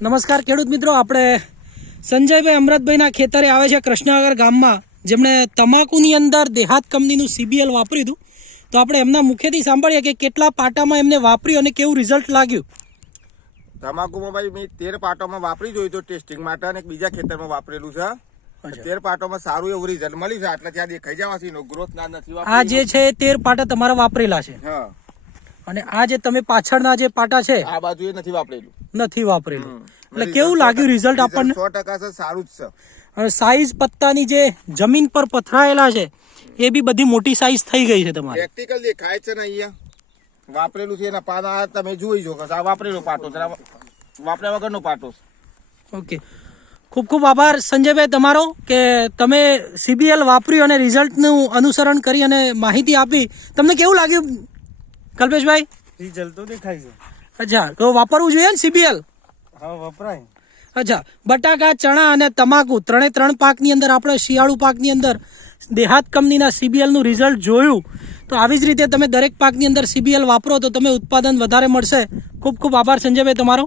નમસ્કાર ખેડૂત મિત્રો આપણે સંજયભાઈ અમરતભાઈના ખેતરે આવે છે કૃષ્ણનગર ગામમાં. જેમણે તમાકુની અંદર દેહાત કંપનીનું સીબીએલ વાપર્યું હતું. તો આપણે એમના મુખેથી સાંભળીએ કે કેટલા પાટામાં એમને વાપર્યું અને કેવું રિઝલ્ટ લાગ્યું. તમાકુમાં ભાઈ મેં તેર પાટોમાં વાપરી જોયું હતું ટેસ્ટિંગ માટે અને બીજા ખેતરમાં વાપરેલું છે. તેર પાટોમાં સારું એવું રિઝલ્ટ મળ્યું છે. એટલે ત્યાં દેખાઈ જવાથી ગ્રોથ ના નથી આ જે છે તેર પાટા તમારા વાપરેલા છે. હા. અને આ જે તમે પાછળના જે પાટા છે આ બાજુ એ નથી વાપરેલું. નથી વાપરેલું. એટલે કેવું લાગ્યું રિઝલ્ટ આપણને? સો ટકા સારું જ છે. હવે સાઈઝ પત્તાની જે જમીન પર પથરાયેલા છે એ બી બધી મોટી સાઈઝ થઈ ગઈ છે તમારી. પ્રેક્ટિકલ દેખાય છે ને અહીંયા. વાપરેલું છે એના પાના તમે જોઈ જો આ વાપરેલો પાટો છે વાપર્યા વગરનો પાટો ઓકે. ખૂબ ખૂબ આભાર સંજયભાઈ તમારો કે તમે સીબીએલ વાપર્યું અને રિઝલ્ટનું અનુસરણ કરી અને માહિતી આપી. તમને કેવું લાગ્યું? કલ્પેશભાઈ? તો દેખાય છે. અચ્છા તો વાપરવું જોઈએ ને સીબીએલ હા વપરાય. અચ્છા બટાકા ચણા અને તમાકુ ત્રણે ત્રણ પાકની અંદર આપણે શિયાળુ પાકની અંદર દેહાત કંપનીના સીબીએલનું રિઝલ્ટ જોયું. તો આવી જ રીતે તમે દરેક પાકની અંદર સીબીએલ વાપરો તો તમે ઉત્પાદન વધારે મળશે. ખૂબ ખૂબ આભાર સંજયભાઈ તમારો.